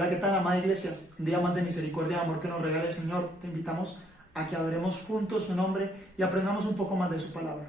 Hola, ¿qué tal, amada iglesia? Un día más de misericordia y amor que nos regala el Señor. Te invitamos a que adoremos juntos su nombre y aprendamos un poco más de su palabra.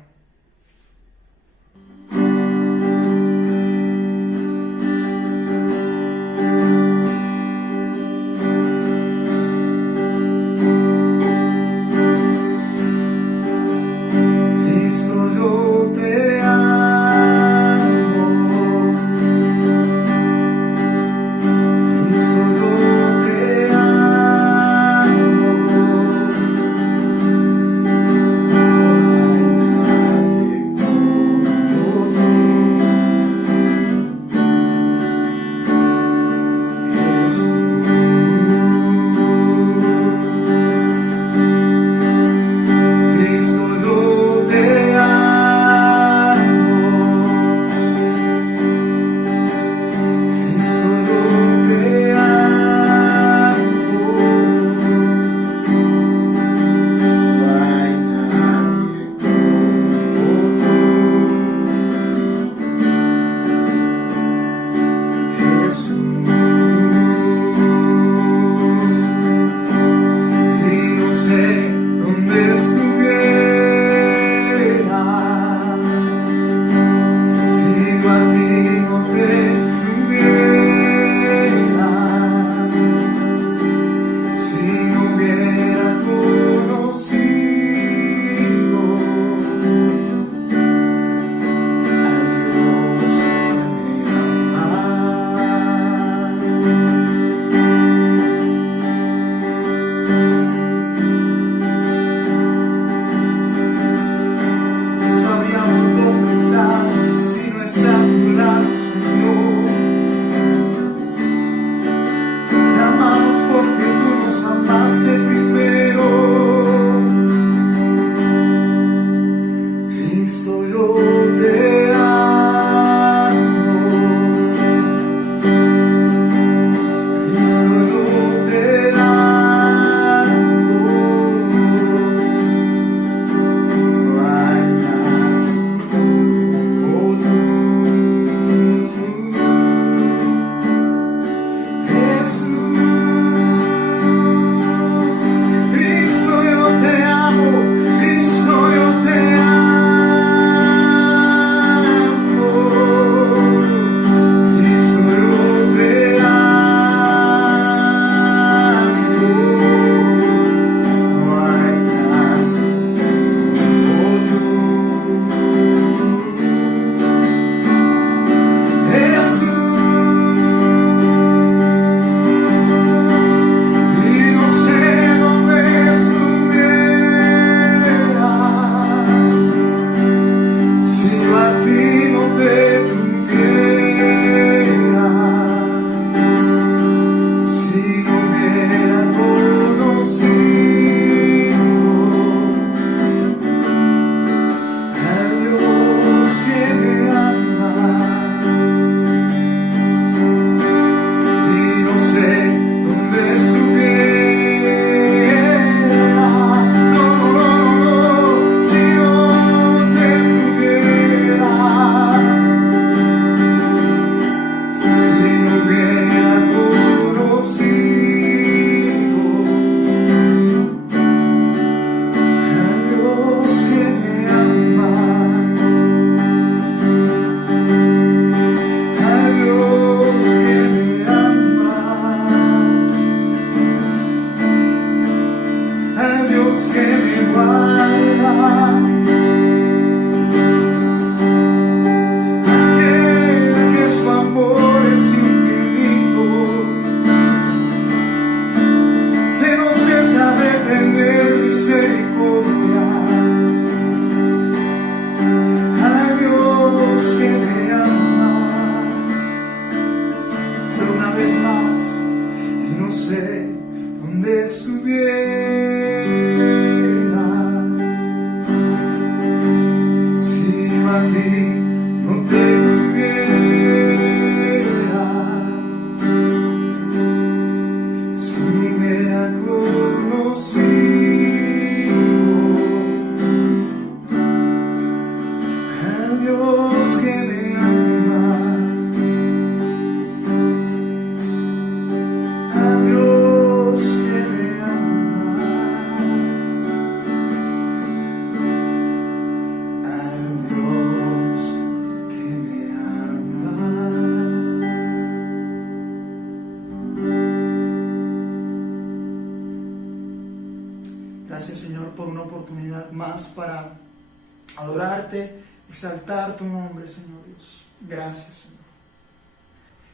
adorarte, exaltar tu nombre, Señor Dios. Gracias, Señor.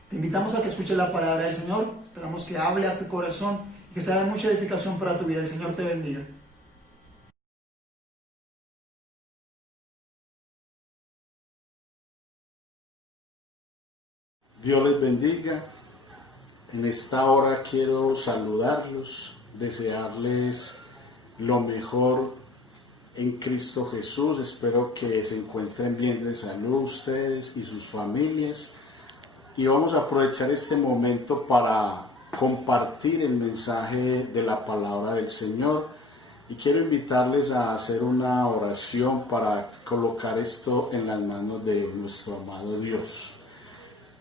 Te invitamos a que escuches la palabra del Señor. Esperamos que hable a tu corazón y que sea de mucha edificación para tu vida. El Señor te bendiga. Dios les bendiga. En esta hora quiero saludarlos, desearles lo mejor en Cristo Jesús. Espero que se encuentren bien de salud ustedes y sus familias. Y vamos a aprovechar este momento para compartir el mensaje de la palabra del Señor. Y quiero invitarles a hacer una oración para colocar esto en las manos de nuestro amado Dios.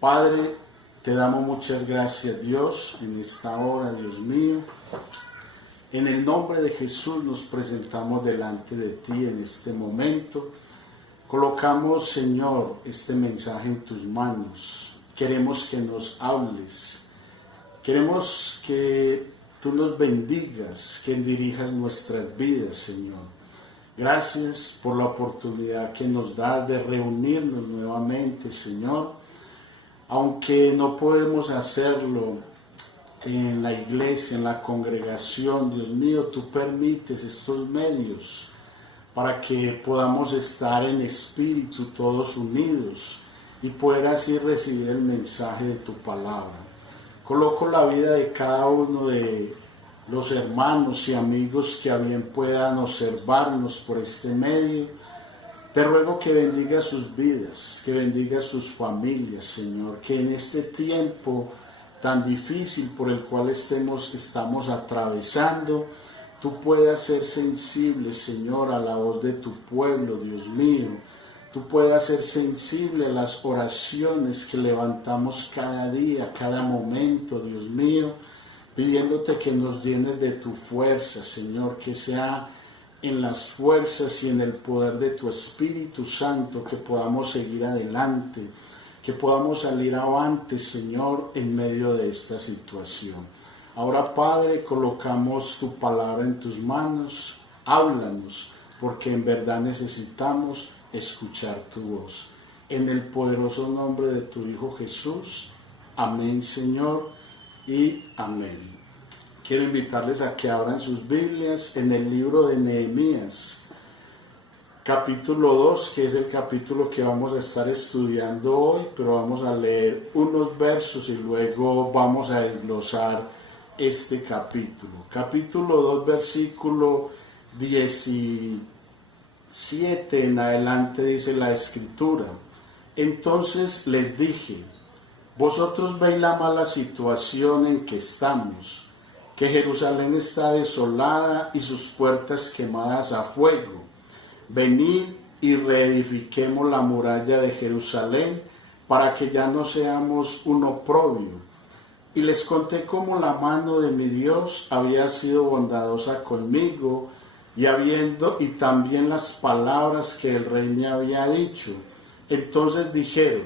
Padre, te damos muchas gracias, Dios, en esta hora, Dios mío. En el nombre de Jesús nos presentamos delante de ti en este momento. Colocamos, Señor, este mensaje en tus manos. Queremos que nos hables. Queremos que tú nos bendigas, que dirijas nuestras vidas, Señor. Gracias por la oportunidad que nos das de reunirnos nuevamente, Señor. Aunque no podemos hacerlo en la iglesia, en la congregación, Dios mío, tú permites estos medios para que podamos estar en espíritu todos unidos y poder así recibir el mensaje de tu palabra. Coloco la vida de cada uno de los hermanos y amigos que a bien puedan observarnos por este medio. Te ruego que bendiga sus vidas, que bendiga sus familias, Señor, que en este tiempo tan difícil por el cual estamos atravesando, tú puedas ser sensible, Señor, a la voz de tu pueblo, Dios mío. Tú puedas ser sensible a las oraciones que levantamos cada día, cada momento, Dios mío, pidiéndote que nos llenes de tu fuerza, Señor, que sea en las fuerzas y en el poder de tu Espíritu Santo que podamos seguir adelante, que podamos salir avante, Señor, en medio de esta situación. Ahora, Padre, colocamos tu palabra en tus manos, háblanos, porque en verdad necesitamos escuchar tu voz. En el poderoso nombre de tu Hijo Jesús, amén, Señor, y amén. Quiero invitarles a que abran sus Biblias en el libro de Nehemías, capítulo 2, que es el capítulo que vamos a estar estudiando hoy, pero vamos a leer unos versos y luego vamos a desglosar este capítulo. Capítulo 2, versículo 17 en adelante dice la Escritura. Entonces les dije, vosotros veis la mala situación en que estamos, que Jerusalén está desolada y sus puertas quemadas a fuego. Venid y reedifiquemos la muralla de Jerusalén para que ya no seamos un oprobio. Y les conté cómo la mano de mi Dios había sido bondadosa conmigo y también las palabras que el rey me había dicho. Entonces dijeron,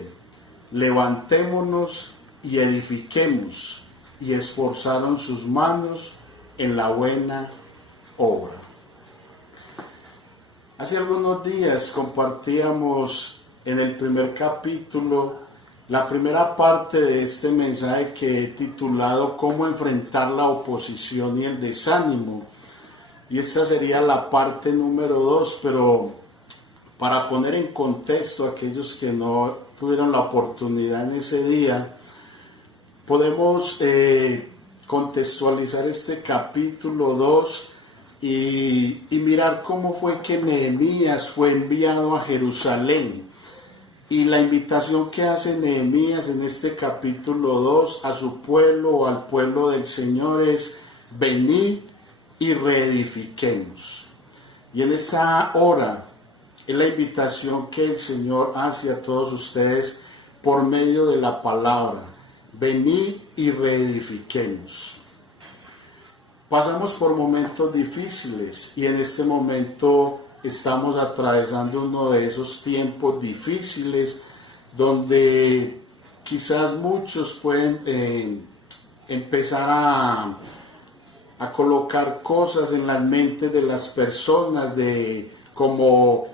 levantémonos y edifiquemos, y esforzaron sus manos en la buena obra. Hace algunos días compartíamos en el primer capítulo la primera parte de este mensaje que he titulado Cómo enfrentar la oposición y el desánimo. Y esta sería la parte número 2, pero para poner en contexto a aquellos que no tuvieron la oportunidad en ese día, podemos contextualizar este capítulo 2 y mirar cómo fue que Nehemías fue enviado a Jerusalén. Y la invitación que hace Nehemías en este capítulo 2 a su pueblo o al pueblo del Señor es venid y reedifiquemos. Y en esta hora es la invitación que el Señor hace a todos ustedes por medio de la palabra. Venid y reedifiquemos. Pasamos por momentos difíciles y en este momento estamos atravesando uno de esos tiempos difíciles donde quizás muchos pueden empezar a colocar cosas en las mentes de las personas de como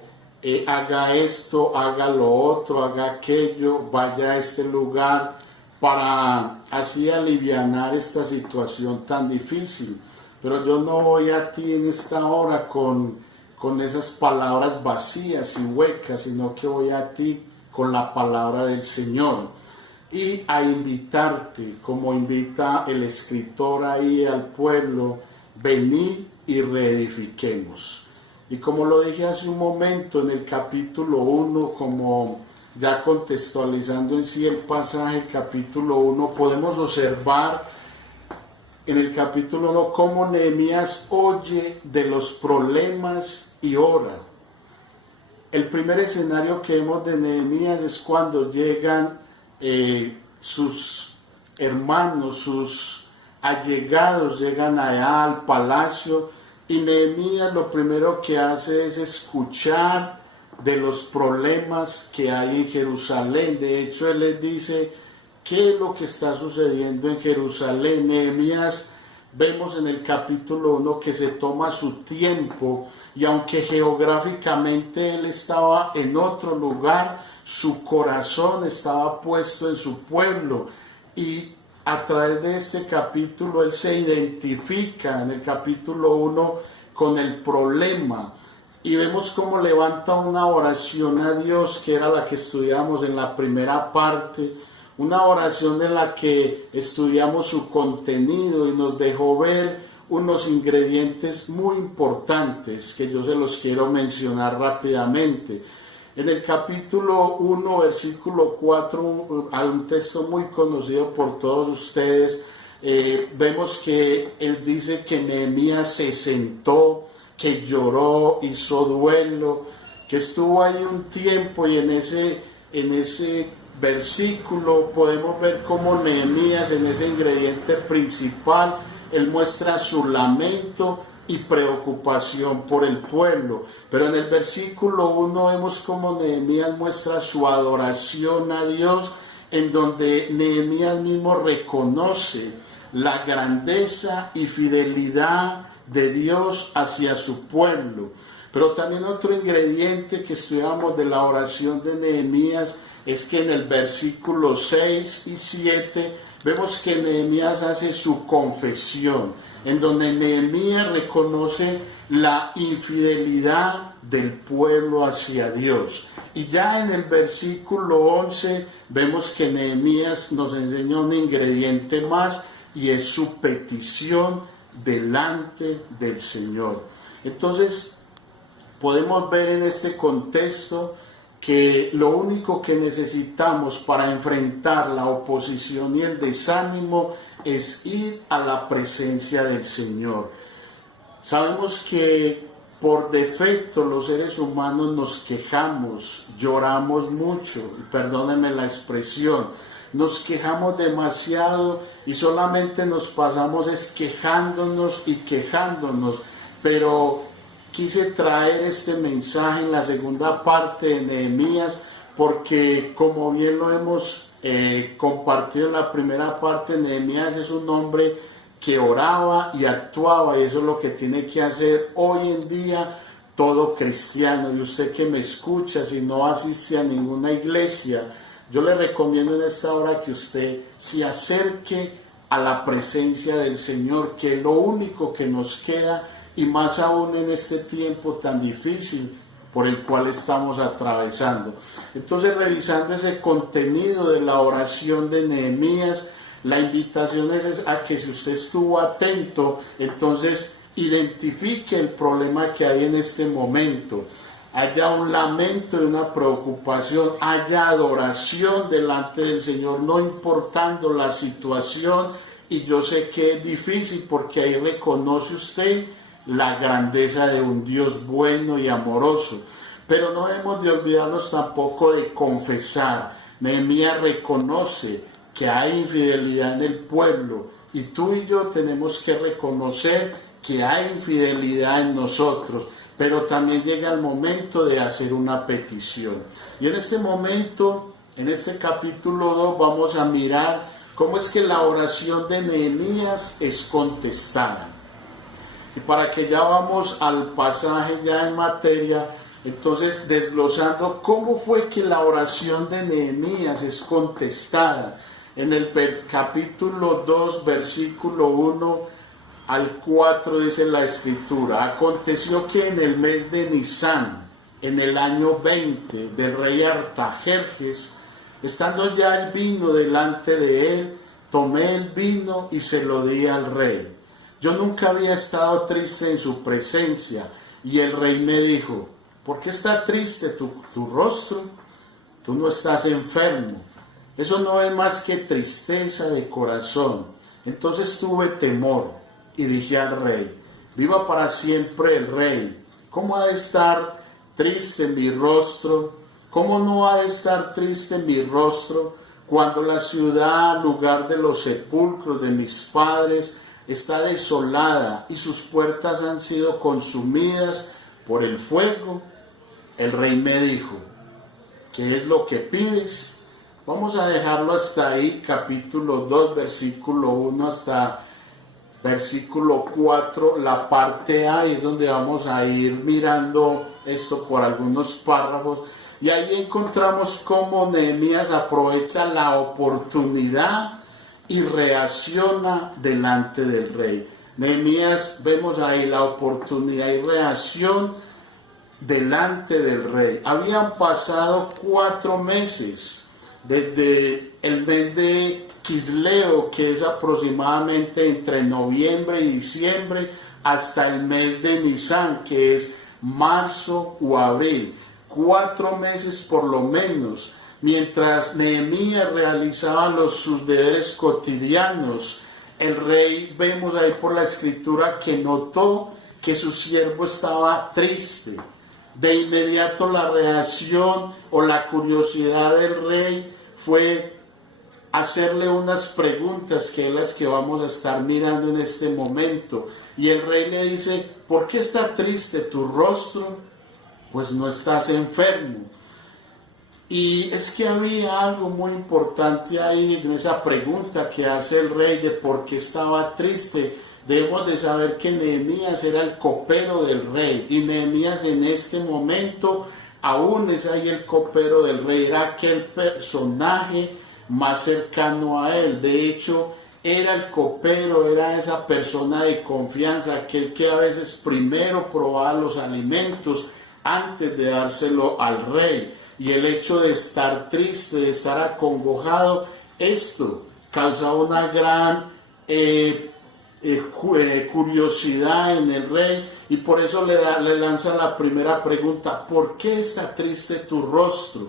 haga esto, haga lo otro, haga aquello, vaya a este lugar, para así alivianar esta situación tan difícil. Pero yo no voy a ti en esta hora con esas palabras vacías y huecas, sino que voy a ti con la palabra del Señor y a invitarte, como invita el escritor ahí al pueblo: venid y reedifiquemos. Y como lo dije hace un momento en el capítulo 1, como ya contextualizando en sí el pasaje, capítulo 1, podemos observar en el capítulo 1 cómo Nehemías oye de los problemas y ora. El primer escenario que vemos de Nehemías es cuando llegan sus hermanos, sus allegados, llegan allá al palacio, y Nehemías lo primero que hace es escuchar de los problemas que hay en Jerusalén. De hecho, él les dice qué es lo que está sucediendo en Jerusalén. Nehemías, vemos en el capítulo 1 que se toma su tiempo, y aunque geográficamente él estaba en otro lugar, su corazón estaba puesto en su pueblo, y a través de este capítulo él se identifica en el capítulo 1 con el problema, y vemos cómo levanta una oración a Dios, que era la que estudiamos en la primera parte, una oración en la que estudiamos su contenido y nos dejó ver unos ingredientes muy importantes que yo se los quiero mencionar rápidamente. En el capítulo 1, versículo 4, hay un texto muy conocido por todos ustedes. Vemos que él dice que Nehemías se sentó, que lloró, hizo duelo, que estuvo ahí un tiempo, y en ese versículo podemos ver cómo Nehemías, en ese ingrediente principal, él muestra su lamento y preocupación por el pueblo. Pero en el versículo 1 vemos cómo Nehemías muestra su adoración a Dios, en donde Nehemías mismo reconoce la grandeza y fidelidad de Dios hacia su pueblo. Pero también otro ingrediente que estudiamos de la oración de Nehemías es que en el versículo 6 y 7 vemos que Nehemías hace su confesión, en donde Nehemías reconoce la infidelidad del pueblo hacia Dios. Y ya en el versículo 11 vemos que Nehemías nos enseña un ingrediente más, y es su petición delante del Señor. Entonces, podemos ver en este contexto que lo único que necesitamos para enfrentar la oposición y el desánimo es ir a la presencia del Señor. Sabemos que por defecto los seres humanos nos quejamos, lloramos mucho, perdónenme la expresión, nos quejamos demasiado y solamente nos pasamos quejándonos y quejándonos, pero quise traer este mensaje en la segunda parte de Nehemías porque, como bien lo hemos compartido en la primera parte, Nehemías es un hombre que oraba y actuaba, y eso es lo que tiene que hacer hoy en día todo cristiano. Y usted que me escucha, si no asiste a ninguna iglesia, yo le recomiendo en esta hora que usted se acerque a la presencia del Señor, que es lo único que nos queda, y más aún en este tiempo tan difícil por el cual estamos atravesando. Entonces, revisando ese contenido de la oración de Nehemías, la invitación es a que, si usted estuvo atento, entonces identifique el problema que hay en este momento. Haya un lamento y una preocupación, haya adoración delante del Señor, no importando la situación. Y yo sé que es difícil, porque ahí reconoce usted la grandeza de un Dios bueno y amoroso. Pero no hemos de olvidarnos tampoco de confesar. Nehemías reconoce que hay infidelidad en el pueblo, y tú y yo tenemos que reconocer que hay infidelidad en nosotros, pero también llega el momento de hacer una petición. Y en este momento, en este capítulo 2, vamos a mirar cómo es que la oración de Nehemías es contestada. Y para que ya vamos al pasaje ya en materia, Entonces, desglosando cómo fue que la oración de Nehemías es contestada. En el capítulo 2, versículo 1 al 4 dice la escritura: aconteció que en el mes de Nisán, en el año 20 del rey Artajerjes, estando ya el vino delante de él, tomé el vino y se lo di al rey. Yo nunca había estado triste en su presencia, y el rey me dijo: ¿por qué está triste tu rostro? Tú no estás enfermo. Eso no es más que tristeza de corazón. Entonces tuve temor y dije al rey: viva para siempre el rey. ¿Cómo ha de estar triste mi rostro? ¿Cómo no ha de estar triste mi rostro cuando la ciudad, lugar de los sepulcros de mis padres, está desolada y sus puertas han sido consumidas por el fuego? El rey me dijo: ¿qué es lo que pides? Vamos a dejarlo hasta ahí, capítulo 2, versículo 1 hasta versículo 4, la parte A, es donde vamos a ir mirando esto por algunos párrafos. Y ahí encontramos cómo Nehemías aprovecha la oportunidad y reacciona delante del rey. Nehemías, vemos ahí la oportunidad y reacción delante del rey. Habían pasado 4 meses, desde el mes de Quisleo, que es aproximadamente entre noviembre y diciembre, hasta el mes de Nisán, que es marzo o abril. 4 meses por lo menos, mientras Nehemías realizaba sus deberes cotidianos. El rey, vemos ahí por la escritura, que notó que su siervo estaba triste. De inmediato la reacción o la curiosidad del rey fue hacerle unas preguntas, que es las que vamos a estar mirando en este momento. Y el rey le dice: ¿por qué está triste tu rostro? Pues no estás enfermo. Y es que había algo muy importante ahí en esa pregunta que hace el rey de por qué estaba triste. Debemos de saber que Nehemías era el copero del rey, y Nehemías en este momento aún es ahí el copero del rey, era aquel personaje más cercano a él. De hecho, era el copero, era esa persona de confianza, aquel que a veces primero probaba los alimentos antes de dárselo al rey. Y el hecho de estar triste, de estar acongojado, esto causa una gran curiosidad en el rey, y por eso le lanza la primera pregunta: ¿por qué está triste tu rostro?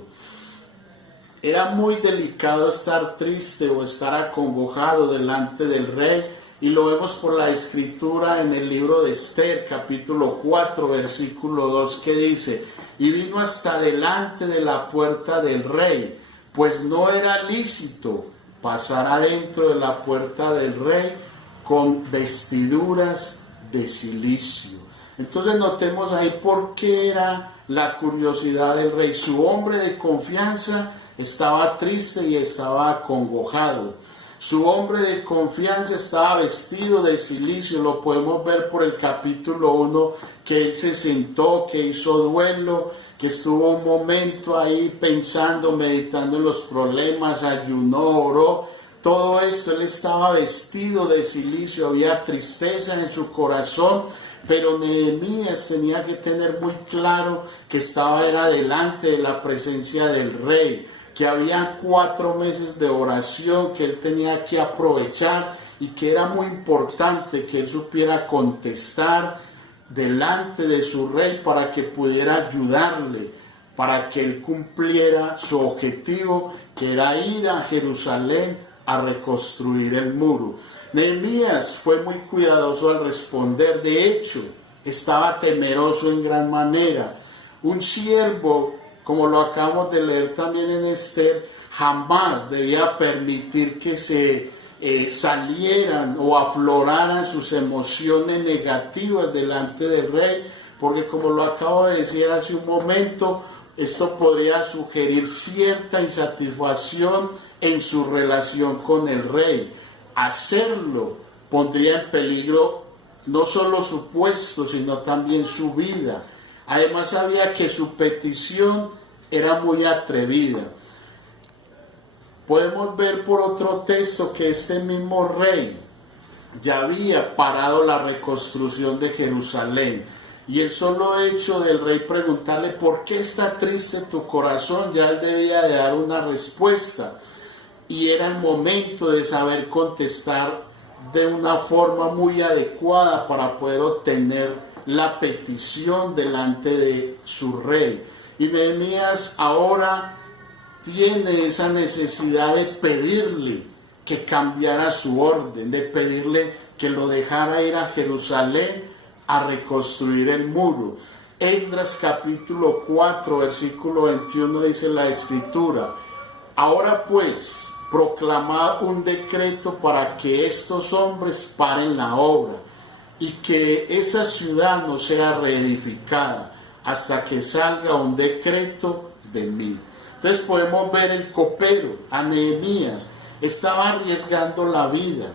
Era muy delicado estar triste o estar acongojado delante del rey, y lo vemos por la escritura en el libro de Esther, capítulo 4, versículo 2, que dice: y vino hasta delante de la puerta del rey, pues no era lícito pasar adentro de la puerta del rey con vestiduras de cilicio. Entonces notemos ahí por qué era la curiosidad del rey. Su hombre de confianza estaba triste y estaba acongojado. Su hombre de confianza estaba vestido de cilicio. Lo podemos ver por el capítulo 1, que él se sentó, que hizo duelo, que estuvo un momento ahí pensando, meditando en los problemas, ayunó, oró. Todo esto, él estaba vestido de cilicio, había tristeza en su corazón, pero Nehemías tenía que tener muy claro que era delante de la presencia del rey, que había 4 meses de oración que él tenía que aprovechar, y que era muy importante que él supiera contestar delante de su rey para que pudiera ayudarle, para que él cumpliera su objetivo, que era ir a Jerusalén a reconstruir el muro. Nehemías fue muy cuidadoso al responder. De hecho, estaba temeroso en gran manera. Un siervo, como lo acabamos de leer también en Esther, jamás debía permitir que se salieran o afloraran sus emociones negativas delante del rey, porque como lo acabo de decir hace un momento, esto podría sugerir cierta insatisfacción en su relación con el rey. Hacerlo pondría en peligro no solo su puesto, sino también su vida. Además sabía que su petición era muy atrevida. Podemos ver por otro texto que este mismo rey ya había parado la reconstrucción de Jerusalén. Y el solo hecho del rey preguntarle ¿por qué está triste tu corazón? Ya él debía de dar una respuesta. Y era el momento de saber contestar de una forma muy adecuada para poder obtener la petición delante de su rey. Y Nehemías ahora tiene esa necesidad de pedirle que cambiara su orden, de pedirle que lo dejara ir a Jerusalén a reconstruir el muro. Esdras capítulo 4, versículo 21 dice la escritura: ahora pues, proclamad un decreto para que estos hombres paren la obra y que esa ciudad no sea reedificada hasta que salga un decreto de mí. Entonces podemos ver el copero, a Nehemías, estaba arriesgando la vida,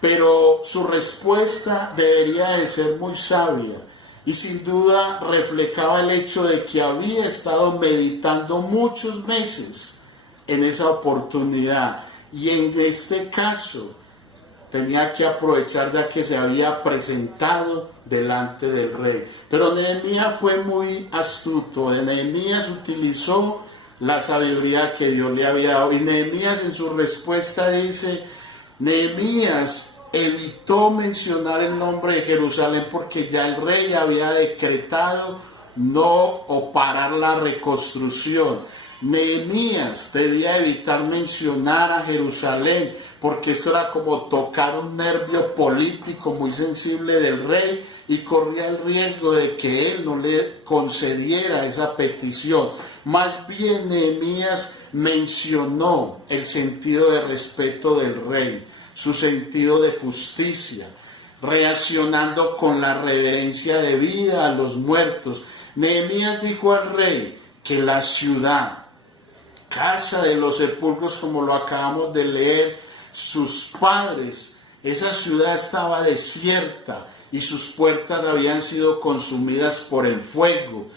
pero su respuesta debería de ser muy sabia y sin duda reflejaba el hecho de que había estado meditando muchos meses en esa oportunidad y en este caso tenía que aprovechar ya que se había presentado delante del rey. Pero Nehemías fue muy astuto. Nehemías utilizó la sabiduría que Dios le había dado. Y Nehemías en su respuesta dice, Nehemías evitó mencionar el nombre de Jerusalén porque ya el rey había decretado no o parar la reconstrucción. Nehemías debía evitar mencionar a Jerusalén porque esto era como tocar un nervio político muy sensible del rey y corría el riesgo de que él no le concediera esa petición. Más bien Nehemías mencionó el sentido de respeto del rey, su sentido de justicia, reaccionando con la reverencia debida a los muertos. Nehemías dijo al rey que la ciudad, casa de los sepulcros, como lo acabamos de leer, sus padres, esa ciudad estaba desierta y sus puertas habían sido consumidas por el fuego.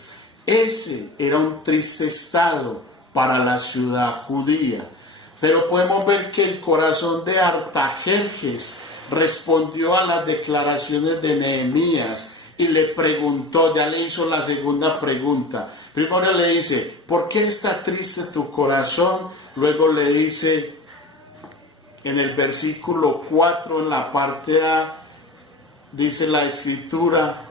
Ese era un triste estado para la ciudad judía. Pero podemos ver que el corazón de Artajerjes respondió a las declaraciones de Nehemías y le preguntó, ya le hizo la segunda pregunta. Primero le dice, ¿por qué está triste tu corazón? Luego le dice, en el versículo 4, en la parte A, dice la escritura,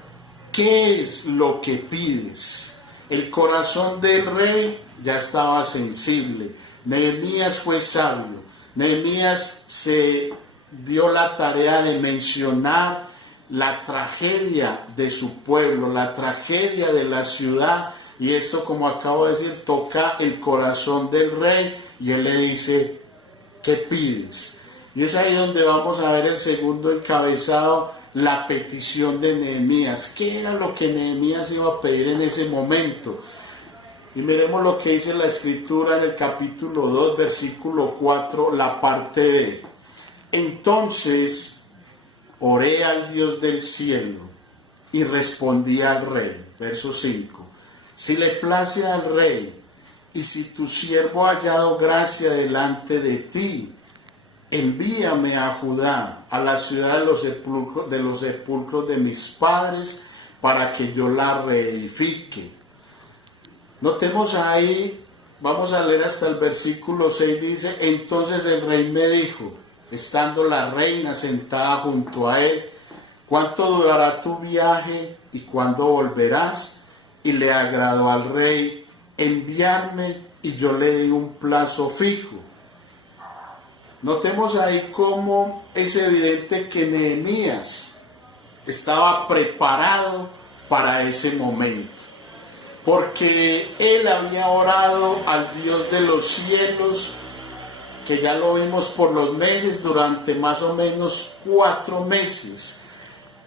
¿qué es lo que pides? El corazón del rey ya estaba sensible. Nehemías fue sabio. Nehemías se dio la tarea de mencionar la tragedia de su pueblo, la tragedia de la ciudad, y esto, como acabo de decir, toca el corazón del rey y él le dice, ¿qué pides? Y es ahí donde vamos a ver el segundo encabezado, la petición de Nehemías. ¿Qué era lo que Nehemías iba a pedir en ese momento? Y miremos lo que dice la escritura en el capítulo 2, versículo 4, la parte B. Entonces oré al Dios del cielo y respondí al rey. Verso 5. Si le place al rey y si tu siervo ha hallado gracia delante de ti, envíame a Judá, a la ciudad de los sepulcros de mis padres, para que yo la reedifique. Notemos ahí, vamos a leer hasta el versículo 6, dice, entonces el rey me dijo, estando la reina sentada junto a él, ¿cuánto durará tu viaje y cuándo volverás? Y le agradó al rey enviarme y yo le di un plazo fijo. Notemos ahí cómo es evidente que Nehemías estaba preparado para ese momento, porque él había orado al Dios de los cielos, que ya lo vimos por los meses, durante más o menos 4 meses.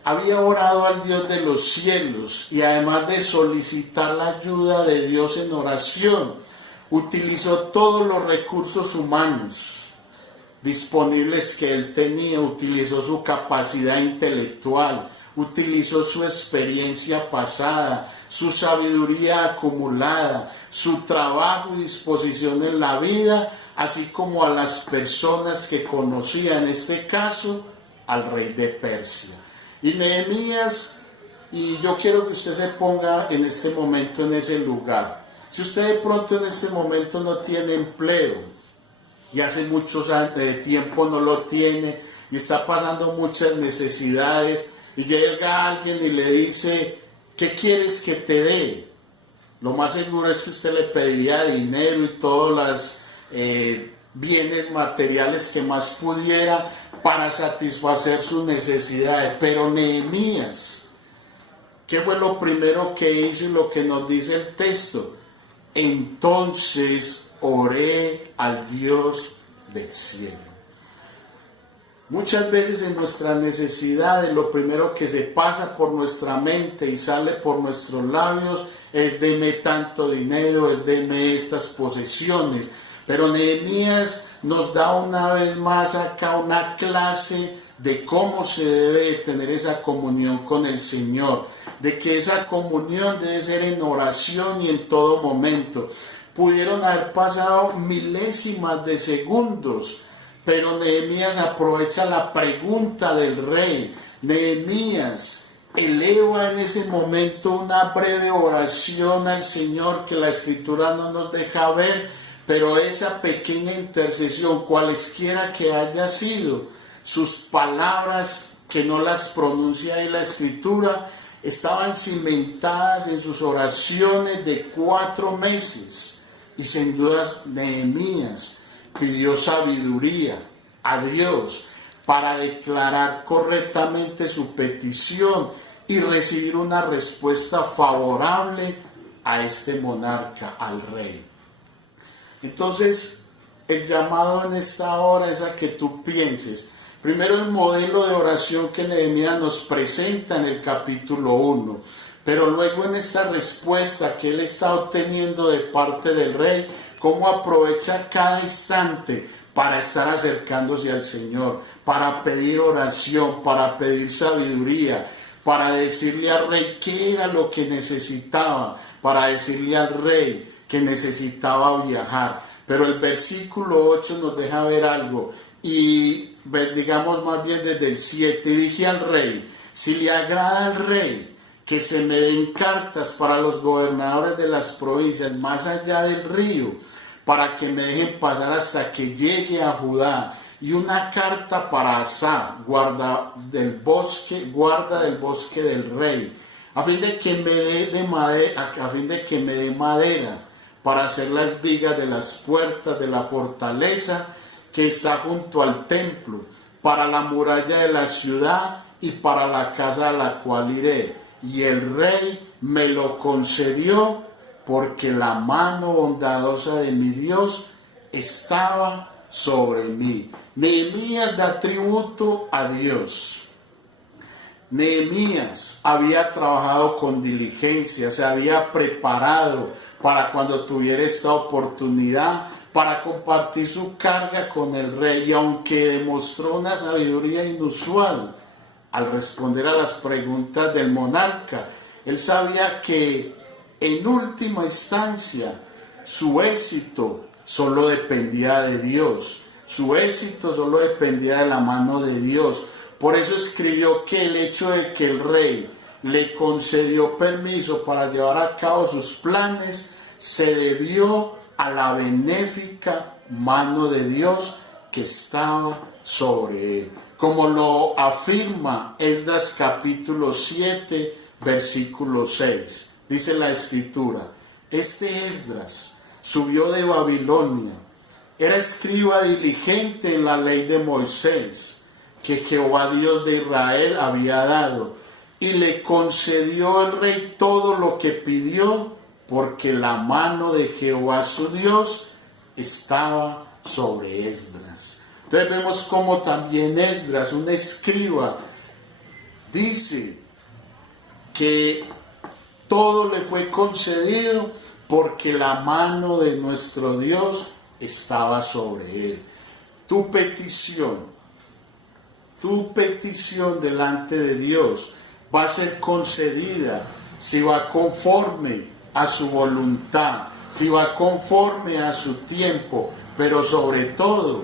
Había orado al Dios de los cielos y además de solicitar la ayuda de Dios en oración, utilizó todos los recursos humanos disponibles que él tenía, utilizó su capacidad intelectual, utilizó su experiencia pasada, su sabiduría acumulada, su trabajo y disposición en la vida, así como a las personas que conocía, en este caso, al rey de Persia. Y Nehemías, y yo quiero que usted se ponga en este momento en ese lugar. Si usted de pronto en este momento no tiene empleo, y hace muchos años de tiempo no lo tiene, y está pasando muchas necesidades, y llega alguien y le dice, ¿qué quieres que te dé? Lo más seguro es que usted le pediría dinero y todos los bienes materiales que más pudiera para satisfacer sus necesidades. Pero Nehemías, ¿qué fue lo primero que hizo y lo que nos dice el texto? Entonces oré al Dios del cielo. Muchas veces en nuestras necesidades lo primero que se pasa por nuestra mente y sale por nuestros labios es deme tanto dinero, es deme estas posesiones. Pero Nehemías nos da una vez más acá una clase de cómo se debe tener esa comunión con el Señor, de que esa comunión debe ser en oración y en todo momento. Pudieron haber pasado milésimas de segundos, pero Nehemías aprovecha la pregunta del rey. Nehemías eleva en ese momento una breve oración al Señor que la Escritura no nos deja ver, pero esa pequeña intercesión, cualesquiera que haya sido, sus palabras que no las pronuncia ahí la Escritura, estaban cimentadas en sus oraciones de 4 meses. Y sin dudas Nehemías pidió sabiduría a Dios para declarar correctamente su petición y recibir una respuesta favorable a este monarca, al rey. Entonces, el llamado en esta hora es a que tú pienses, primero el modelo de oración que Nehemías nos presenta en el capítulo 1, pero luego en esta respuesta que él está obteniendo de parte del rey, cómo aprovecha cada instante para estar acercándose al Señor, para pedir oración, para pedir sabiduría, para decirle al rey qué era lo que necesitaba, para decirle al rey que necesitaba viajar. Pero el versículo 8 nos deja ver algo, y digamos más bien desde el 7, y dije al rey, si le agrada al rey, que se me den cartas para los gobernadores de las provincias más allá del río, para que me dejen pasar hasta que llegue a Judá, y una carta para Asa, guarda del bosque del rey, a fin de que me dé madera para hacer las vigas de las puertas de la fortaleza que está junto al templo, para la muralla de la ciudad y para la casa a la cual iré. Y el rey me lo concedió porque la mano bondadosa de mi Dios estaba sobre mí. Nehemías da tributo a Dios. Nehemías había trabajado con diligencia, se había preparado para cuando tuviera esta oportunidad para compartir su carga con el rey, y aunque demostró una sabiduría inusual al responder a las preguntas del monarca, él sabía que en última instancia su éxito solo dependía de Dios, su éxito solo dependía de la mano de Dios. Por eso escribió que el hecho de que el rey le concedió permiso para llevar a cabo sus planes se debió a la benéfica mano de Dios que estaba sobre él. Como lo afirma Esdras capítulo 7, versículo 6. Dice la Escritura, este Esdras subió de Babilonia, era escriba diligente en la ley de Moisés, que Jehová Dios de Israel había dado, y le concedió el rey todo lo que pidió, porque la mano de Jehová su Dios estaba sobre Esdras. Entonces vemos como también Esdras, un escriba, dice que todo le fue concedido porque la mano de nuestro Dios estaba sobre él. Tu petición delante de Dios va a ser concedida si va conforme a su voluntad, si va conforme a su tiempo, pero sobre todo,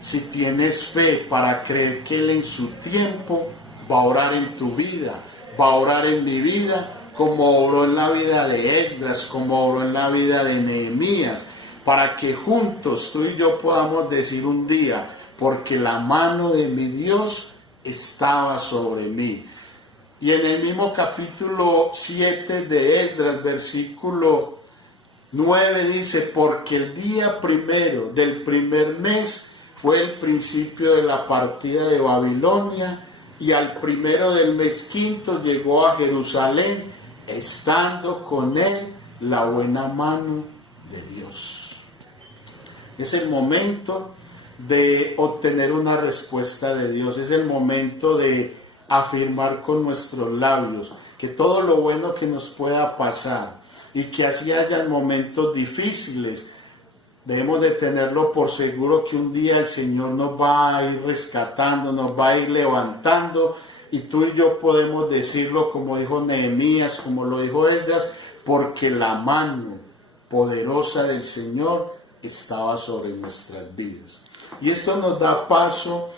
si tienes fe para creer que Él en su tiempo va a orar en tu vida, va a orar en mi vida, como oró en la vida de Esdras, como oró en la vida de Nehemías, para que juntos tú y yo podamos decir un día, porque la mano de mi Dios estaba sobre mí. Y en el mismo capítulo 7 de Esdras, versículo 9 dice, porque el día primero del primer mes fue el principio de la partida de Babilonia, y al primero del mes quinto llegó a Jerusalén, estando con él la buena mano de Dios. Es el momento de obtener una respuesta de Dios, es el momento de afirmar con nuestros labios que todo lo bueno que nos pueda pasar y que así haya momentos difíciles, debemos de tenerlo por seguro que un día el Señor nos va a ir rescatando, nos va a ir levantando, y tú y yo podemos decirlo como dijo Nehemías, como lo dijo Esdras, porque la mano poderosa del Señor estaba sobre nuestras vidas. Y esto nos da paso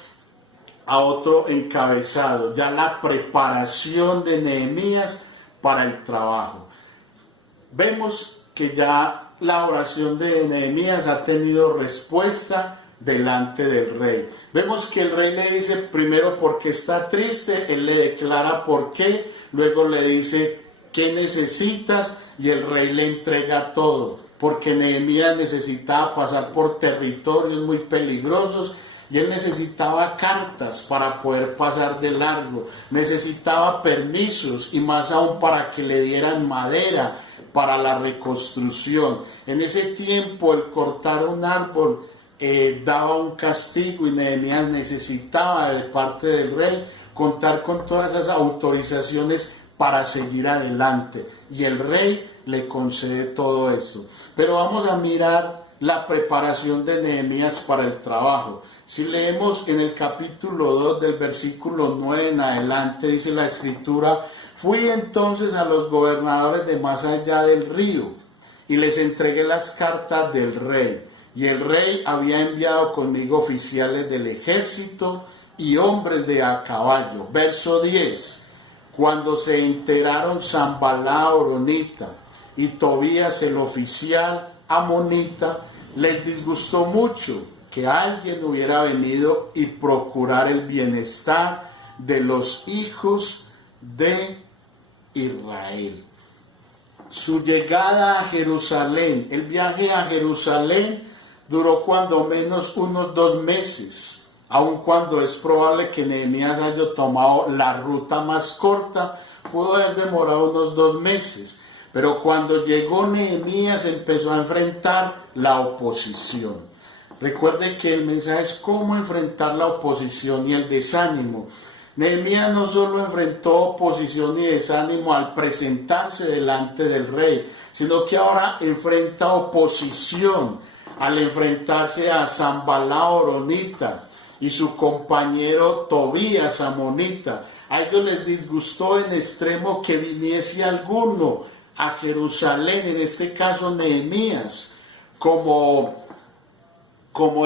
a otro encabezado, ya la preparación de Nehemías para el trabajo. Vemos que ya la oración de Nehemías ha tenido respuesta delante del rey. Vemos que el rey le dice primero por qué está triste, él le declara por qué, luego le dice qué necesitas y el rey le entrega todo, porque Nehemías necesitaba pasar por territorios muy peligrosos y él necesitaba cartas para poder pasar de largo, necesitaba permisos y más aún para que le dieran madera para la reconstrucción. En ese tiempo el cortar un árbol daba un castigo y Nehemías necesitaba de parte del rey contar con todas esas autorizaciones para seguir adelante, y el rey le concede todo eso. Pero vamos a mirar la preparación de Nehemías para el trabajo. Si leemos en el capítulo 2 del versículo 9 en adelante, dice la escritura: fui entonces a los gobernadores de más allá del río y les entregué las cartas del rey. Y el rey había enviado conmigo oficiales del ejército y hombres de a caballo. Verso 10. Cuando se enteraron Sanballat horonita y Tobías el oficial amonita, les disgustó mucho que alguien hubiera venido y procurar el bienestar de los hijos de Israel. Su llegada a Jerusalén, el viaje a Jerusalén duró cuando menos unos 2 meses, aun cuando es probable que Nehemías haya tomado la ruta más corta, pudo haber demorado unos 2 meses, pero cuando llegó Nehemías empezó a enfrentar la oposición. Recuerden que el mensaje es cómo enfrentar la oposición y el desánimo. Nehemías no solo enfrentó oposición y desánimo al presentarse delante del rey, sino que ahora enfrenta oposición al enfrentarse a Sanballat horonita y su compañero Tobías amonita. A ellos les disgustó en extremo que viniese alguno a Jerusalén, en este caso Nehemías, como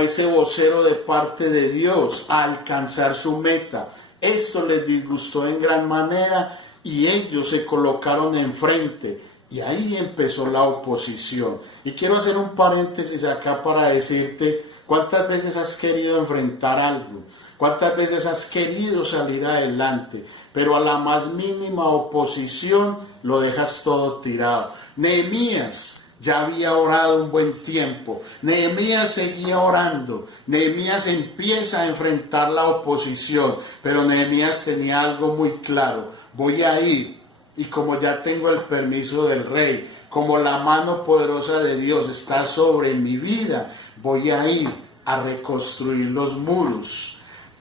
ese vocero de parte de Dios a alcanzar su meta. Esto les disgustó en gran manera y ellos se colocaron enfrente. Y ahí empezó la oposición. Y quiero hacer un paréntesis acá para decirte cuántas veces has querido enfrentar algo, cuántas veces has querido salir adelante, pero a la más mínima oposición lo dejas todo tirado. Nehemías ya había orado un buen tiempo, Nehemías seguía orando, Nehemías empieza a enfrentar la oposición, pero Nehemías tenía algo muy claro: voy a ir. Y como ya tengo el permiso del rey, como la mano poderosa de Dios está sobre mi vida, voy a ir a reconstruir los muros.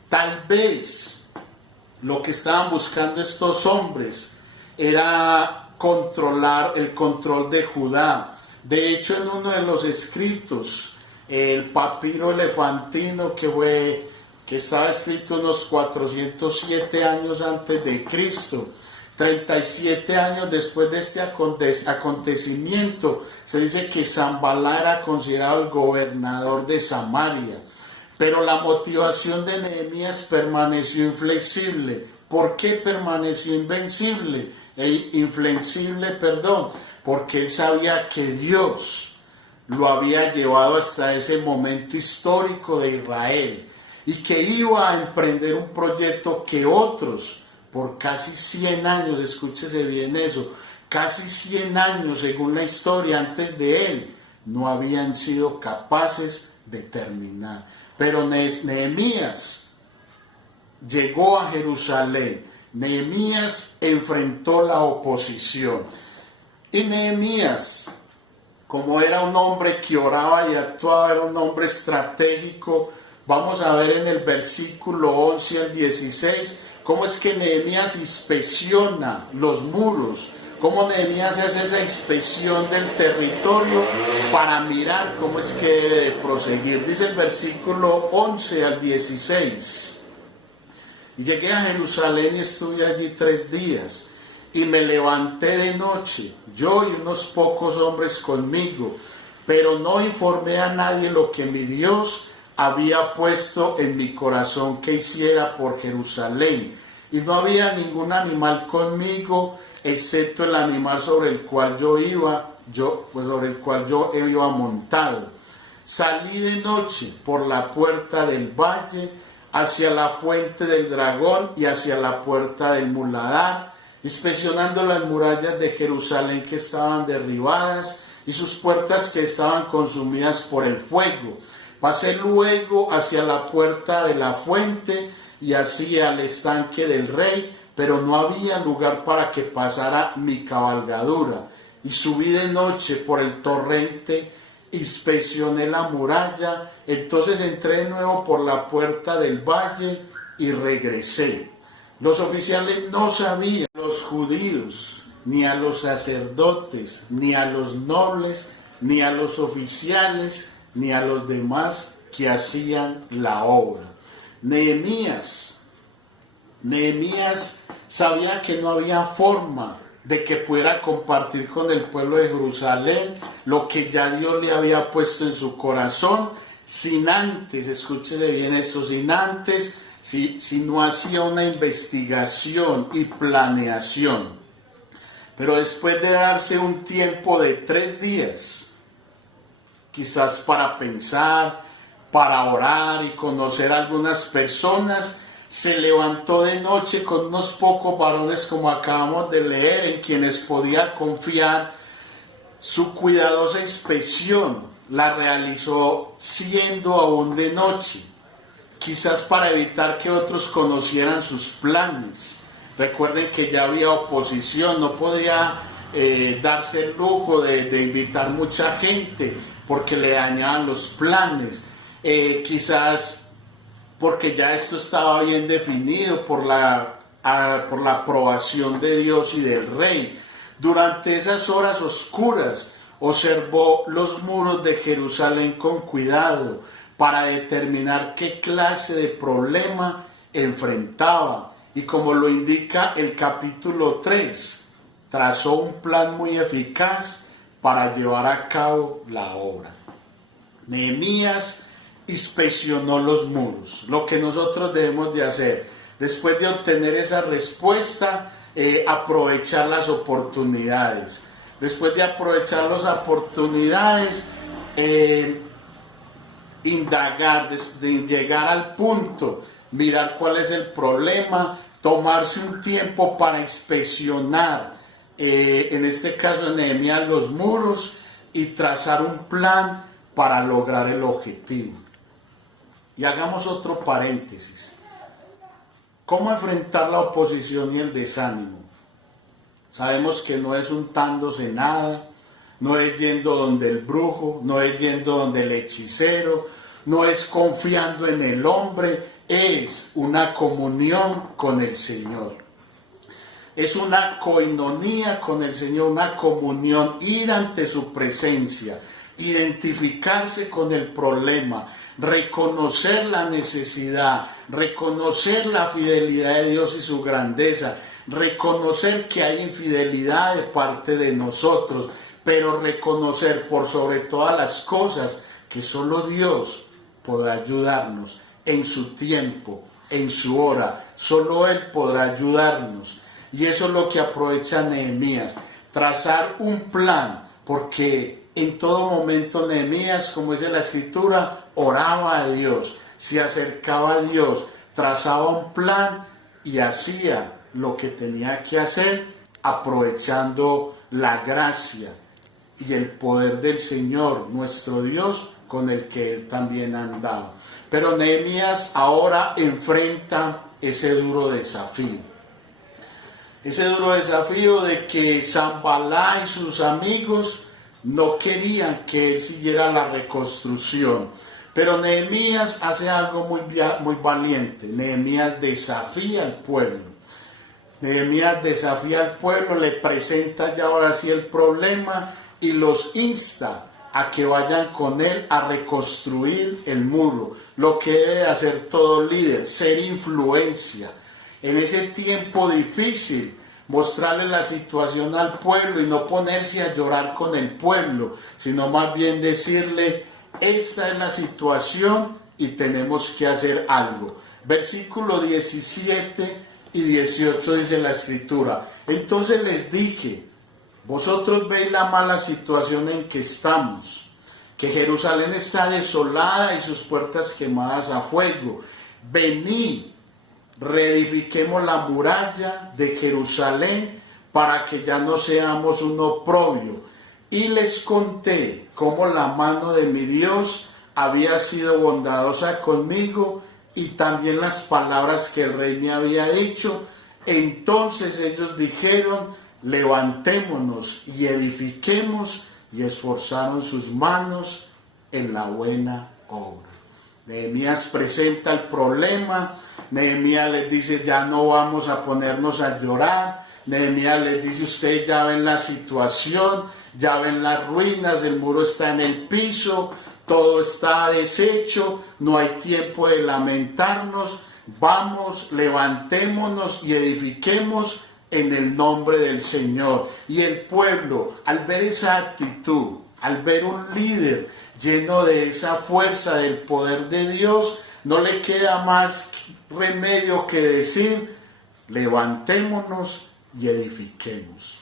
Tal vez lo que estaban buscando estos hombres era controlar el control de Judá. De hecho, en uno de los escritos, el papiro elefantino, que fue que estaba escrito unos 407 años antes de Cristo. 37 años después de este acontecimiento, se dice que Sanballat era considerado el gobernador de Samaria. Pero la motivación de Nehemías permaneció inflexible. ¿Por qué permaneció inflexible? Porque él sabía que Dios lo había llevado hasta ese momento histórico de Israel y que iba a emprender un proyecto que otros, por casi 100 años, escúchese bien eso, casi 100 años según la historia antes de él, no habían sido capaces de terminar. Pero Nehemías llegó a Jerusalén, Nehemías enfrentó la oposición y Nehemías, como era un hombre que oraba y actuaba, era un hombre estratégico. Vamos a ver en el versículo 11 al 16 cómo es que Nehemías inspecciona los muros, cómo Nehemías hace esa inspección del territorio para mirar cómo es que debe de proseguir. Dice el versículo 11 al 16: y llegué a Jerusalén y estuve allí 3 días, y me levanté de noche, yo y unos pocos hombres conmigo, pero no informé a nadie lo que mi Dios había puesto en mi corazón que hiciera por Jerusalén, y no había ningún animal conmigo, excepto el animal sobre el cual yo iba montado. Salí de noche por la puerta del valle, hacia la fuente del dragón y hacia la puerta del muladar, inspeccionando las murallas de Jerusalén que estaban derribadas y sus puertas que estaban consumidas por el fuego. Pasé luego hacia la puerta de la fuente y hacia el estanque del rey, pero no había lugar para que pasara mi cabalgadura. Y subí de noche por el torrente, inspeccioné la muralla, entonces entré de nuevo por la puerta del valle y regresé. Los oficiales no sabían, los judíos, ni a los sacerdotes, ni a los nobles, ni a los oficiales, ni a los demás que hacían la obra. Nehemías sabía que no había forma de que pudiera compartir con el pueblo de Jerusalén lo que ya Dios le había puesto en su corazón, sin antes, escúchese bien esto, sin antes, si no hacía una investigación y planeación. Pero después de darse un tiempo de 3 días, quizás para pensar, para orar y conocer a algunas personas, se levantó de noche con unos pocos varones, como acabamos de leer, en quienes podía confiar. Su cuidadosa inspección la realizó siendo aún de noche, quizás para evitar que otros conocieran sus planes. Recuerden que ya había oposición, no podía darse el lujo de invitar mucha gente porque le dañaban los planes. Quizás porque ya esto estaba bien definido por la aprobación de Dios y del rey. Durante esas horas oscuras observó los muros de Jerusalén con cuidado para determinar qué clase de problema enfrentaba. Y como lo indica el capítulo 3, trazó un plan muy eficaz para llevar a cabo la obra. Nehemías inspeccionó los muros. Lo que nosotros debemos de hacer, después de obtener esa respuesta, aprovechar las oportunidades. Después de aprovechar las oportunidades, indagar, de llegar al punto, mirar cuál es el problema, tomarse un tiempo para inspeccionar, en este caso de Nehemías, los muros, y trazar un plan para lograr el objetivo. Y hagamos otro paréntesis. ¿Cómo enfrentar la oposición y el desánimo? Sabemos que no es untándose nada, no es yendo donde el brujo, no es yendo donde el hechicero, no es confiando en el hombre, es una comunión con el Señor. Es una coinonía con el Señor, una comunión, ir ante su presencia, identificarse con el problema, reconocer la necesidad, reconocer la fidelidad de Dios y su grandeza, reconocer que hay infidelidad de parte de nosotros, pero reconocer por sobre todas las cosas que solo Dios podrá ayudarnos en su tiempo, en su hora. Solo Él podrá ayudarnos. Y eso es lo que aprovecha Nehemías, trazar un plan, porque en todo momento Nehemías, como dice la Escritura, oraba a Dios, se acercaba a Dios, trazaba un plan y hacía lo que tenía que hacer, aprovechando la gracia y el poder del Señor, nuestro Dios, con el que Él también andaba. Pero Nehemías ahora enfrenta ese duro desafío. Ese duro desafío de que Sanballat y sus amigos no querían que él siguiera la reconstrucción. Pero Nehemías hace algo muy valiente. Nehemías desafía al pueblo. Nehemías desafía al pueblo, le presenta ya ahora sí el problema y los insta a que vayan con él a reconstruir el muro. Lo que debe hacer todo líder, ser influencia. En ese tiempo difícil, mostrarle la situación al pueblo y no ponerse a llorar con el pueblo, sino más bien decirle, esta es la situación y tenemos que hacer algo. Versículo 17 y 18 dice la Escritura, entonces les dije, vosotros veis la mala situación en que estamos, que Jerusalén está desolada y sus puertas quemadas a fuego. Venid, reedifiquemos la muralla de Jerusalén para que ya no seamos un oprobio. Y les conté cómo la mano de mi Dios había sido bondadosa conmigo y también las palabras que el rey me había dicho. Entonces ellos dijeron, levantémonos y edifiquemos, y esforzaron sus manos en la buena obra. Nehemías presenta el problema. Nehemías les dice, ya no vamos a ponernos a llorar. Nehemías les dice, ustedes ya ven la situación, ya ven las ruinas, el muro está en el piso, todo está deshecho, no hay tiempo de lamentarnos. Vamos, levantémonos y edifiquemos en el nombre del Señor. Y el pueblo, al ver esa actitud, al ver un líder lleno de esa fuerza del poder de Dios, no le queda más remedio que decir, levantémonos y edifiquemos.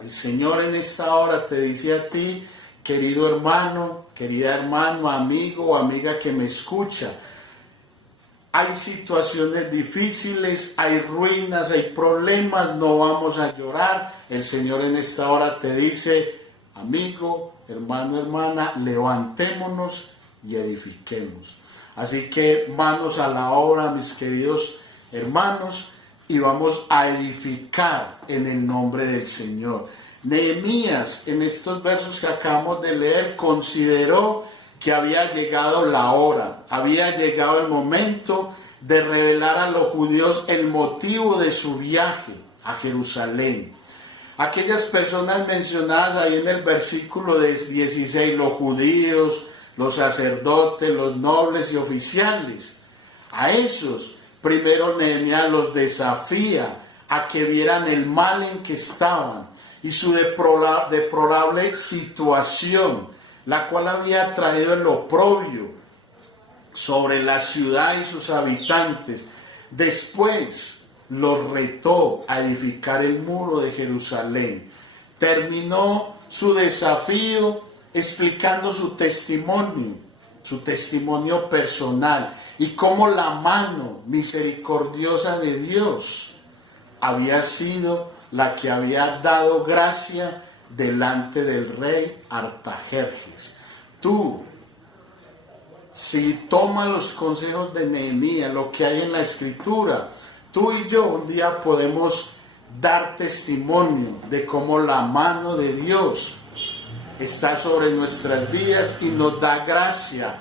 El Señor en esta hora te dice a ti, querido hermano, querida hermano, amigo o amiga que me escucha, hay situaciones difíciles, hay ruinas, hay problemas, no vamos a llorar. El Señor en esta hora te dice, amigo, hermano, hermana, levantémonos y edifiquemos. Así que manos a la obra, mis queridos hermanos, y vamos a edificar en el nombre del Señor. Nehemías, en estos versos que acabamos de leer, consideró que había llegado la hora, había llegado el momento de revelar a los judíos el motivo de su viaje a Jerusalén. Aquellas personas mencionadas ahí en el versículo 16, los judíos, los sacerdotes, los nobles y oficiales, a esos primero Nehemías los desafía a que vieran el mal en que estaban y su deplorable situación, la cual había traído el oprobio sobre la ciudad y sus habitantes. Después los retó a edificar el muro de Jerusalén. Terminó su desafío explicando su testimonio personal y cómo la mano misericordiosa de Dios había sido la que había dado gracia delante del rey Artajerjes. Tú, si tomas los consejos de Nehemías, lo que hay en la Escritura, tú y yo un día podemos dar testimonio de cómo la mano de Dios está sobre nuestras vidas y nos da gracia,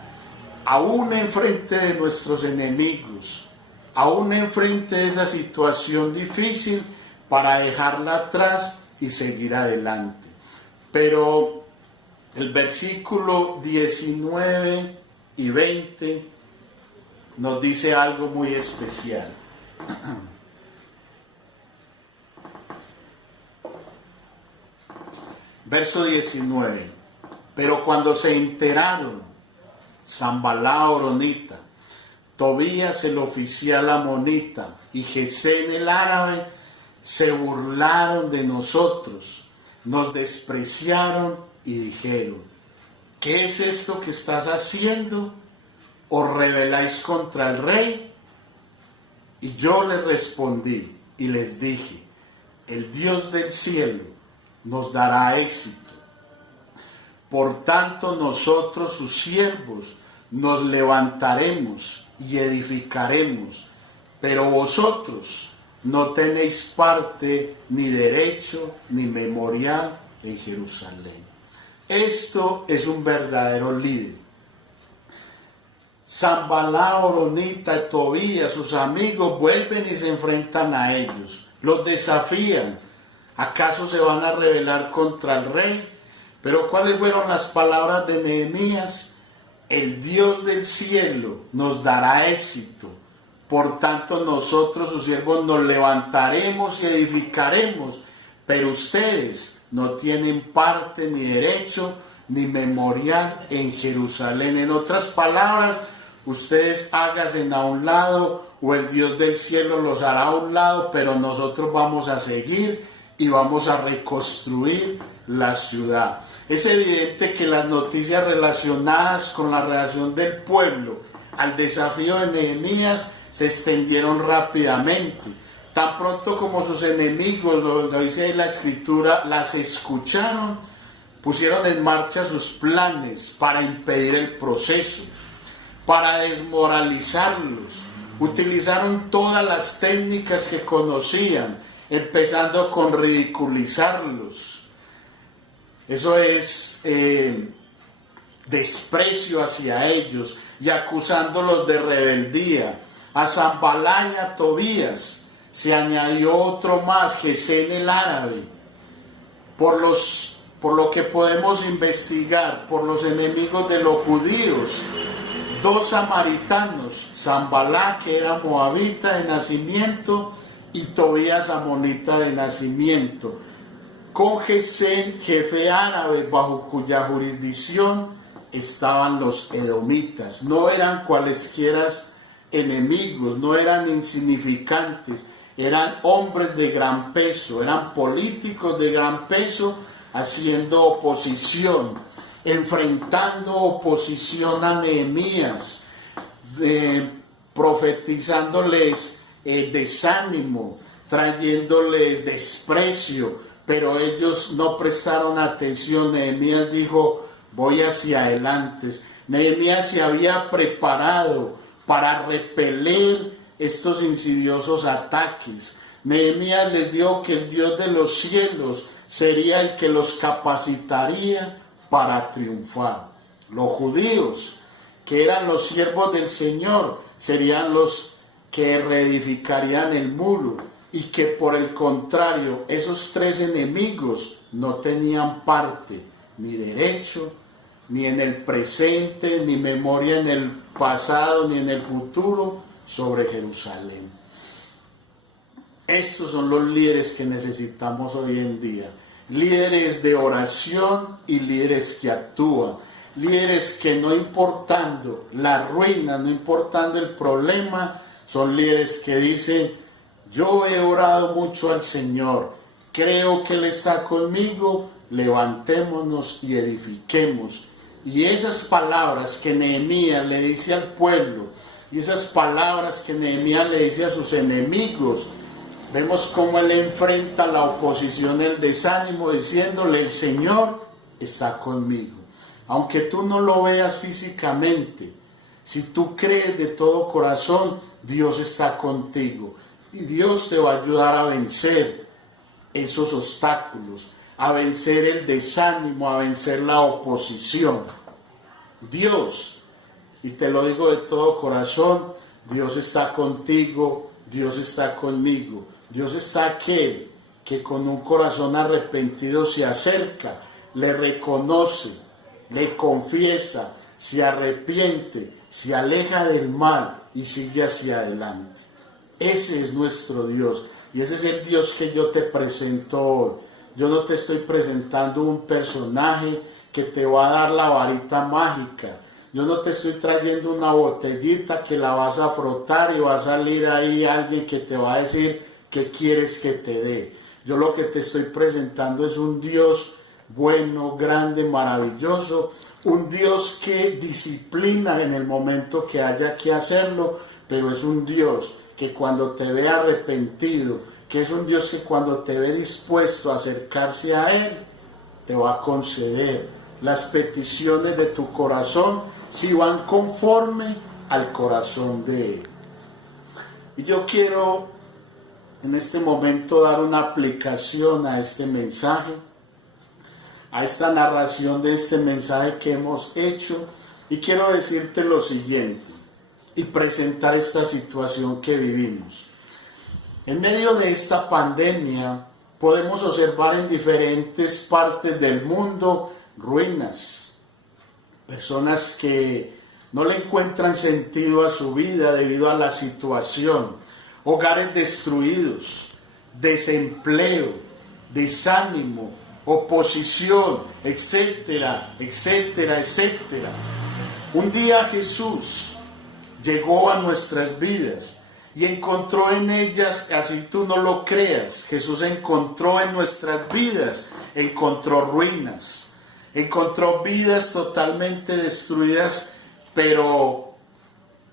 aún enfrente de nuestros enemigos, aún enfrente de esa situación difícil, para dejarla atrás y seguir adelante. Pero El versículo 19 y 20 nos dice algo muy especial. Verso 19. Pero cuando se enteraron, Sanballat horonita, Tobías el oficial amonita y Gesén el árabe, se burlaron de nosotros, nos despreciaron y dijeron: ¿qué es esto que estás haciendo? ¿Os rebeláis contra el rey? Y yo les respondí y les dije: el Dios del cielo nos dará éxito. Por tanto, nosotros, sus siervos, nos levantaremos y edificaremos, pero vosotros no tenéis parte, ni derecho, ni memorial en Jerusalén. Esto es un verdadero líder. Sanballat horonita, Tobías, sus amigos, vuelven y se enfrentan a ellos. Los desafían. ¿Acaso se van a rebelar contra el rey? Pero ¿cuáles fueron las palabras de Nehemías? El Dios del cielo nos dará éxito. Por tanto, nosotros, sus siervos, nos levantaremos y edificaremos, pero ustedes no tienen parte, ni derecho, ni memorial en Jerusalén. En otras palabras, ustedes háganse a un lado, o el Dios del cielo los hará a un lado, pero nosotros vamos a seguir y vamos a reconstruir la ciudad. Es evidente que las noticias relacionadas con la reacción del pueblo al desafío de Nehemías se extendieron rápidamente. Tan pronto como sus enemigos, lo dice la escritura, las escucharon, pusieron en marcha sus planes para impedir el proceso, para desmoralizarlos. Utilizaron todas las técnicas que conocían, empezando con ridiculizarlos. Eso es desprecio hacia ellos y acusándolos de rebeldía. A Sanballat y a Tobías se añadió otro más, Gesén el árabe. Por lo que podemos investigar, por los enemigos de los judíos, dos samaritanos, Sanballat, que era moabita de nacimiento, y Tobías, amonita de nacimiento, con Gesén, jefe árabe, bajo cuya jurisdicción estaban los edomitas. No eran cualesquiera enemigos, no eran insignificantes, eran hombres de gran peso, eran políticos de gran peso, haciendo oposición, enfrentando oposición a Nehemías, profetizándoles desánimo, trayéndoles desprecio, pero ellos no prestaron atención. Nehemías dijo: voy hacia adelante. Nehemías se había preparado para repeler estos insidiosos ataques. Nehemías les dijo que el Dios de los cielos sería el que los capacitaría para triunfar. Los judíos, que eran los siervos del Señor, serían los que reedificarían el muro, y que por el contrario, esos tres enemigos no tenían parte, ni derecho, ni en el presente, ni memoria en el pasado, ni en el futuro sobre Jerusalén. Estos son los líderes que necesitamos hoy en día. Líderes de oración y líderes que actúan. Líderes que, no importando la ruina, no importando el problema, son líderes que dicen: yo he orado mucho al Señor, creo que Él está conmigo, levantémonos y edifiquemos. Y esas palabras que Nehemías le dice al pueblo, y esas palabras que Nehemías le dice a sus enemigos, vemos cómo él enfrenta la oposición, el desánimo, diciéndole: el Señor está conmigo. Aunque tú no lo veas físicamente, si tú crees de todo corazón, Dios está contigo. Y Dios te va a ayudar a vencer esos obstáculos, a vencer el desánimo, a vencer la oposición. Dios, y te lo digo de todo corazón, Dios está contigo, Dios está conmigo. Dios está aquel que con un corazón arrepentido se acerca, le reconoce, le confiesa, se arrepiente, se aleja del mal y sigue hacia adelante. Ese es nuestro Dios y ese es el Dios que yo te presento hoy. Yo no te estoy presentando un personaje que te va a dar la varita mágica. Yo no te estoy trayendo una botellita que la vas a frotar y va a salir ahí alguien que te va a decir qué quieres que te dé. Yo lo que te estoy presentando es un Dios bueno, grande, maravilloso, un Dios que disciplina en el momento que haya que hacerlo, pero es un Dios que cuando te ve arrepentido, que es un Dios que cuando te ve dispuesto a acercarse a Él, te va a conceder las peticiones de tu corazón si van conforme al corazón de Él. Y yo quiero en este momento dar una aplicación a este mensaje, a esta narración de este mensaje que hemos hecho, y quiero decirte lo siguiente y presentar esta situación que vivimos. En medio de esta pandemia podemos observar en diferentes partes del mundo ruinas, personas que no le encuentran sentido a su vida debido a la situación, hogares destruidos, desempleo, desánimo, oposición, etcétera, etcétera, etcétera. Un día Jesús llegó a nuestras vidas y encontró en ellas, así tú no lo creas, Jesús encontró en nuestras vidas, encontró ruinas, encontró vidas totalmente destruidas, pero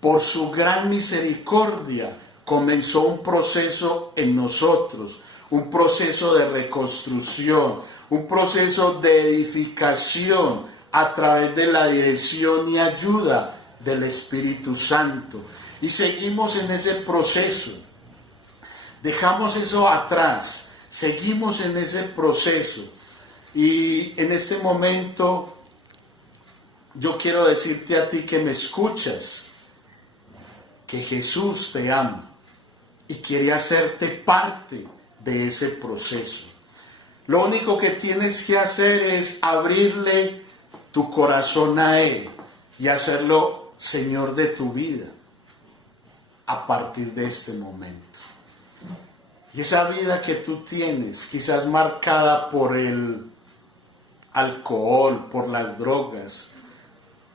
por su gran misericordia comenzó un proceso en nosotros, un proceso de reconstrucción, un proceso de edificación a través de la dirección y ayuda del Espíritu Santo. Y seguimos en ese proceso, dejamos eso atrás, seguimos en ese proceso. Y en este momento yo quiero decirte a ti que me escuchas, que Jesús te ama y quiere hacerte parte de ese proceso. Lo único que tienes que hacer es abrirle tu corazón a Él y hacerlo Señor de tu vida a partir de este momento. Y esa vida que tú tienes, quizás marcada por el alcohol, por las drogas,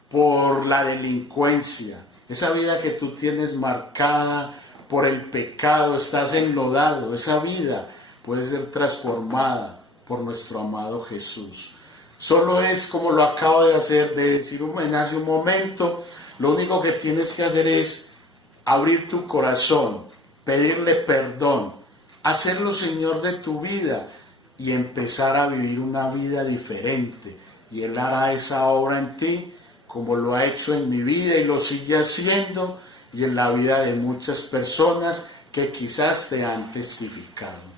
por la delincuencia, esa vida que tú tienes marcada por el pecado, estás enlodado, esa vida puede ser transformada por nuestro amado Jesús. Solo es como lo acabo de hacer, de decir hace un momento, lo único que tienes que hacer es abrir tu corazón, pedirle perdón, hacerlo Señor de tu vida y empezar a vivir una vida diferente. Y Él hará esa obra en ti como lo ha hecho en mi vida y lo sigue haciendo y en la vida de muchas personas que quizás te han testificado.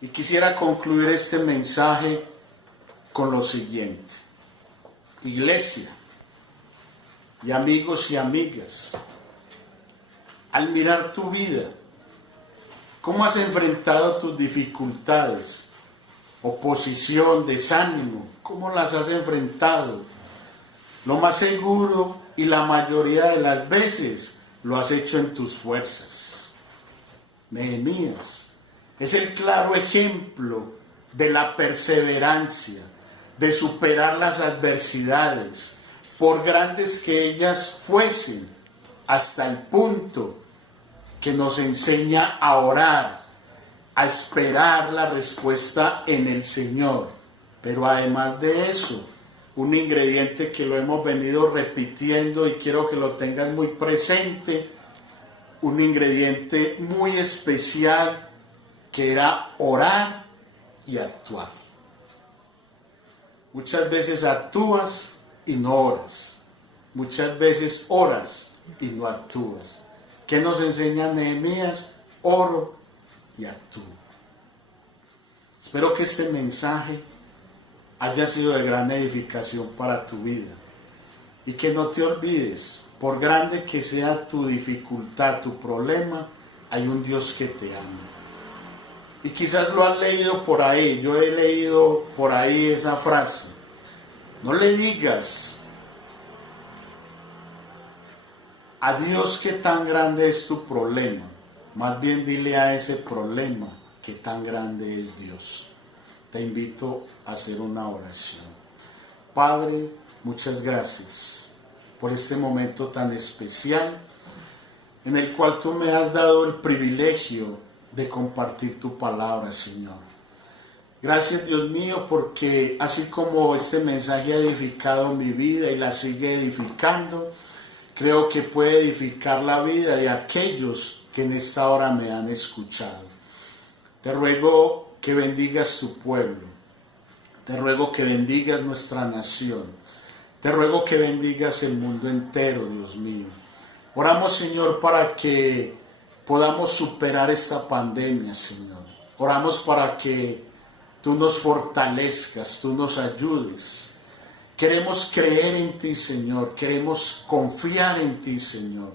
Y quisiera concluir este mensaje con lo siguiente. Iglesia y amigos y amigas, al mirar tu vida, ¿cómo has enfrentado tus dificultades? Oposición, desánimo, ¿cómo las has enfrentado? Lo más seguro y la mayoría de las veces lo has hecho en tus fuerzas. Nehemías es el claro ejemplo de la perseverancia, de superar las adversidades, por grandes que ellas fuesen, hasta el punto que nos enseña a orar, a esperar la respuesta en el Señor. Pero además de eso, un ingrediente que lo hemos venido repitiendo y quiero que lo tengan muy presente, un ingrediente muy especial que era orar y actuar. Muchas veces actúas y no oras. Muchas veces oras y no actúas. ¿Qué nos enseña Nehemías? Oro y actúo. Espero que este mensaje haya sido de gran edificación para tu vida y que no te olvides, por grande que sea tu dificultad, tu problema, hay un Dios que te ama. Y quizás lo has leído por ahí, yo he leído por ahí esa frase: No le digas a Dios qué tan grande es tu problema. Más bien dile a ese problema qué tan grande es Dios. Te invito a hacer una oración. Padre, muchas gracias por este momento tan especial en el cual tú me has dado el privilegio de compartir tu palabra, Señor. Gracias, Dios mío, porque así como este mensaje ha edificado mi vida y la sigue edificando, creo que puede edificar la vida de aquellos que en esta hora me han escuchado. Te ruego que bendigas tu pueblo. Te ruego que bendigas nuestra nación. Te ruego que bendigas el mundo entero, Dios mío. Oramos, Señor, para que podamos superar esta pandemia, Señor. Oramos para que tú nos fortalezcas, tú nos ayudes. Queremos creer en ti, Señor. Queremos confiar en ti, Señor.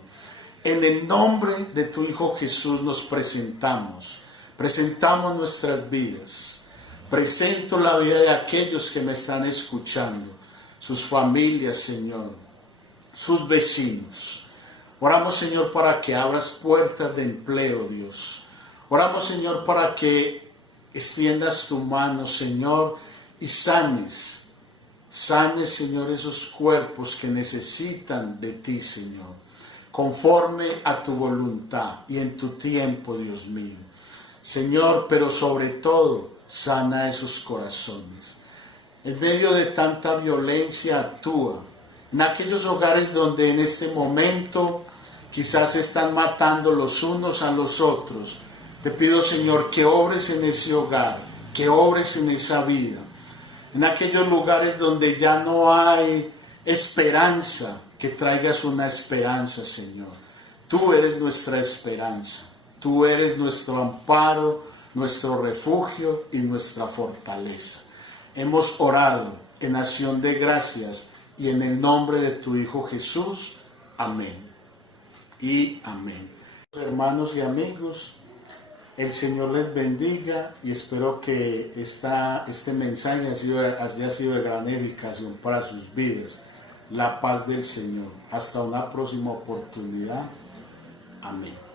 En el nombre de tu Hijo Jesús nos presentamos. Presentamos nuestras vidas. Presento la vida de aquellos que me están escuchando, sus familias, Señor, sus vecinos. Oramos, Señor, para que abras puertas de empleo, Dios. Oramos, Señor, para que extiendas tu mano, Señor, y sanes, Señor, esos cuerpos que necesitan de ti, Señor, conforme a tu voluntad y en tu tiempo, Dios mío. Señor, pero sobre todo, sana esos corazones. En medio de tanta violencia, actúa. En aquellos hogares donde en este momento quizás se están matando los unos a los otros, te pido, Señor, que obres en ese hogar, que obres en esa vida. En aquellos lugares donde ya no hay esperanza, que traigas una esperanza, Señor. Tú eres nuestra esperanza, tú eres nuestro amparo, nuestro refugio y nuestra fortaleza. Hemos orado en acción de gracias y en el nombre de tu Hijo Jesús. Amén y amén. Hermanos y amigos, el Señor les bendiga y espero que este mensaje haya sido de gran edificación para sus vidas. La paz del Señor. Hasta una próxima oportunidad. Amén.